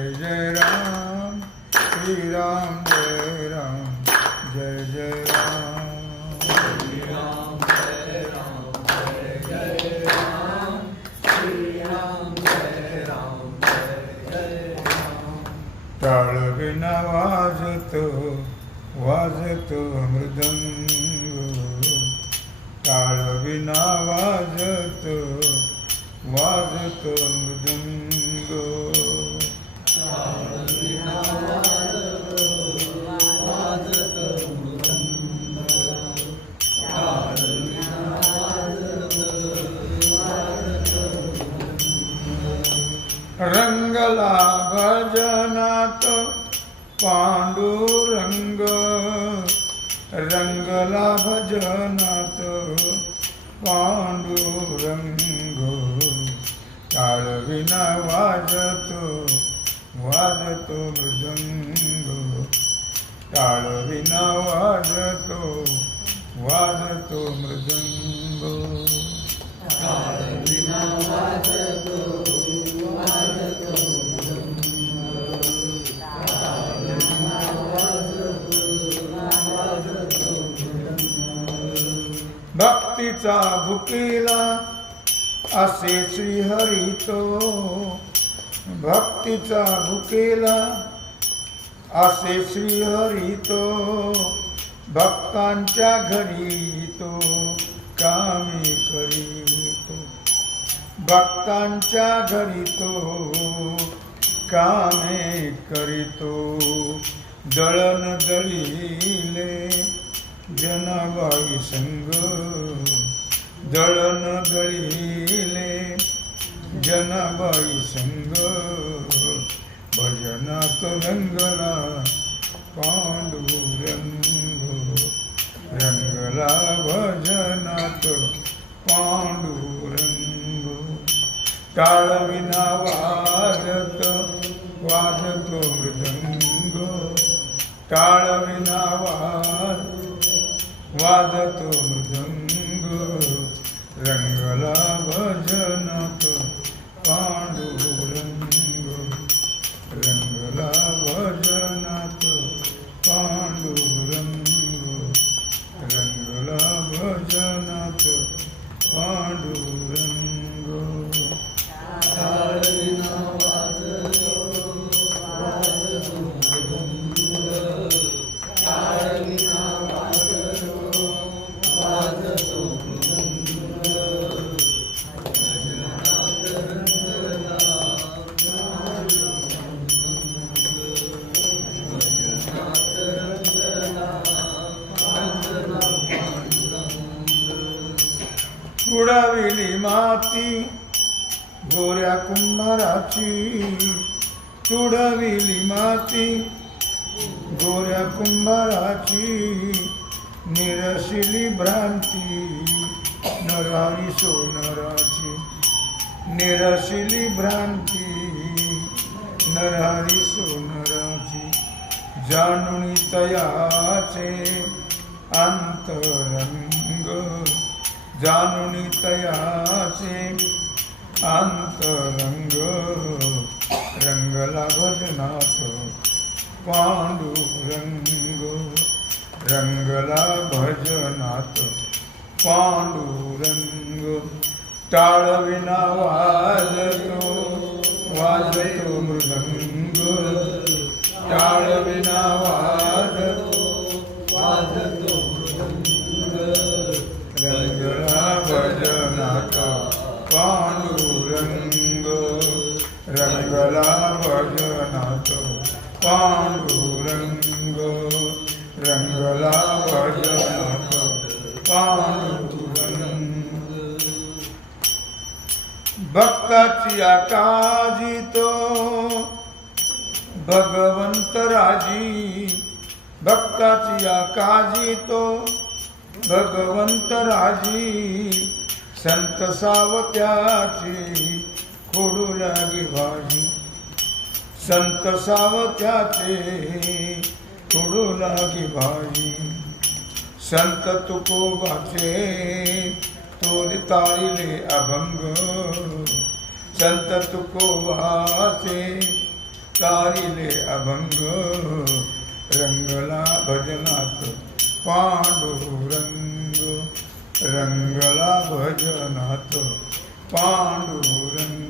जय जय राम श्री राम जय राम जय जय राम। टाळ वाजतो वाजतो मृदंग काळ विना वाजतो वाजतो मृदंग रंगला भजनात पांडुरंग रंगला भजनात पांडुरंग काळविना वाजतो वाजतो मृदंग. टाळविना वाजतो वाजतो मृदंग. भक्तीचा भुकेला असे श्रीहरी तो. भक्तीचा भुकेला असे श्रीहरी तो भक्तांच्या घरी तो कामी करीतो. भक्तांच्या घरी तो कामे करीतो. दळण दळीले जनाबाई संग दळण दळी जनाबाई संग भजनात रंगला पांडुरंग। रंगला भजनात पांडुरंग। टाळविना वाजत वाजतो मृदंग। टाळविना वाज वाजतो मृदंग। रंगला भज भजनात पांडुरंग। माती गोऱ्या कुंभाराची तुडविली माती गोऱ्या कुंभाराची निरशिली भ्रांती नरारी सोनराची निरशिली भ्रांती नरहरी सोनराची जाणून तयाचे अंतरंग જાનુનિતયાસી આંતરંગ, રંગલા ભજનાથ, પાંડુરંગ, રંગલા ભજનાથ, પાંડુરંગ. તાળ વિના વાજતો વાજતો મૃદંગ. તાળ વિના વાજ रंगला भजनात पांडुरंग रंगला भजनात पांडुरंग भक्ताची आकाजी तो भगवंत राजी भक्ताची आकाजी तो भगवंत राजी संत सावत्याची खोडू लागी भाजी संत सावत्याचे खोडू लागी भाई. संत तुकोबाचे तोल तारिले अभंग. संत तुकोबाचे तारिले अभंग. रंगला भजनात पांडुरंग. रंगला भजनात पांडुरंग.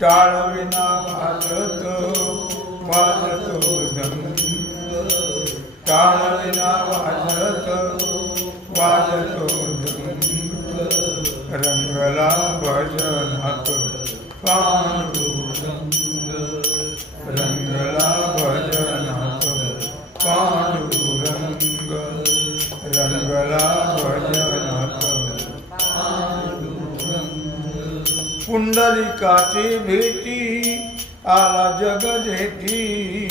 टाळविना भारत भारत टाळविना भारत भारत रंगला भजनात पांडू काचे भेटी आला जग जेठी.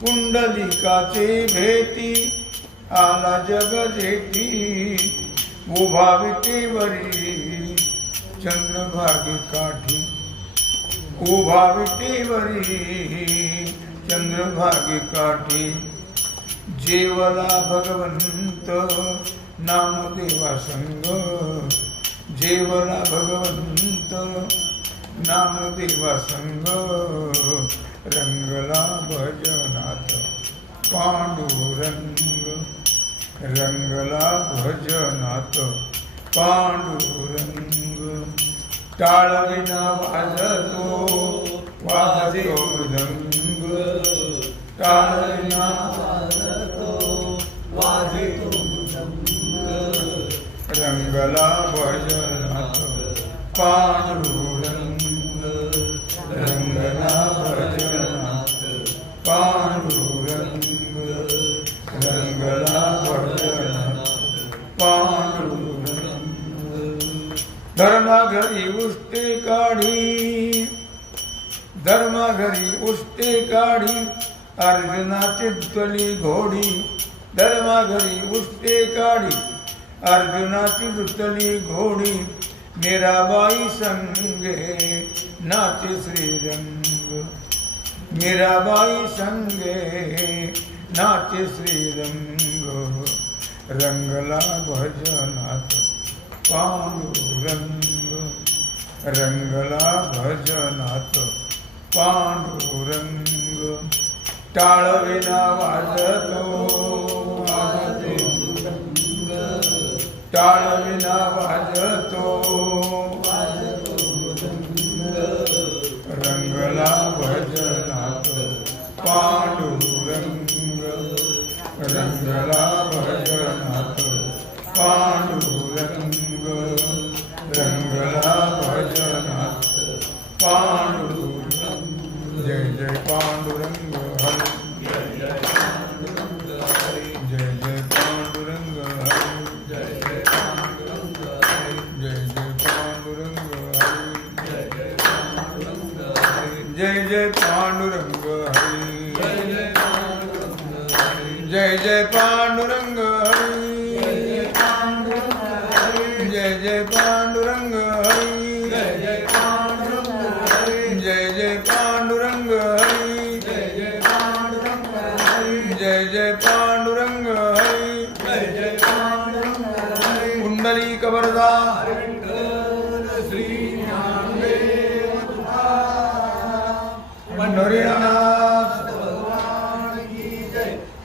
पुंडलिकाची भेटी आला जग जेठी. उभा विटेवरी चंद्रभागी काठी. उभा विटेवरी चंद्रभागी काठी. जेवला भगवंत नामदेवा संग. जेवला भगवंत नामदेव संग रंगला भजनात पांडुरंग रंगला भजनात पांडुरंग टाळविना वाजतो वाजतो मृदंग टाळविना घरी उष्टे काढी. धर्मा घरी उष्टे काढी. अर्जुनाची दुतली घोडी. धर्मा घरी उष्टे काढी. अर्जुनाची दुतली घोडी. मीराबाई संगे नाचे श्रीरंग. मीराबाई संगे नाचे श्रीरंग. रंगला भजनात पांडुरंग. रंगला भजनात पांडुरंग टाळविना वाजतो. वाजतो. वाजतो. रंगला भजनात पांडुरंग रंगला விஜய் பாண்டுரங்க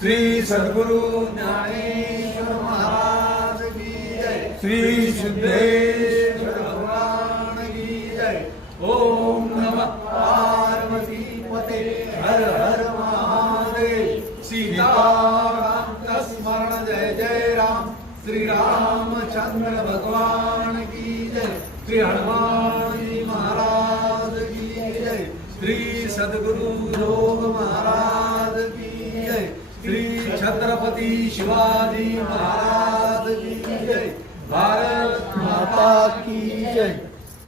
श्री सद्गुरु ज्ञानेश्वर महाराज की जय। श्री सिद्धेश्वर भगवान की जय। ओम नम पार्वती पते। हर हर महादेव। सीताकांत स्मरण जय जय राम। श्री रामचंद्र भगवान की जय। श्री हनुमान जी महाराज की जय। श्री सद्गुरु योग महाराज श्री छत्रपति शिवाजी महाराज की जय। भारत माता की जय।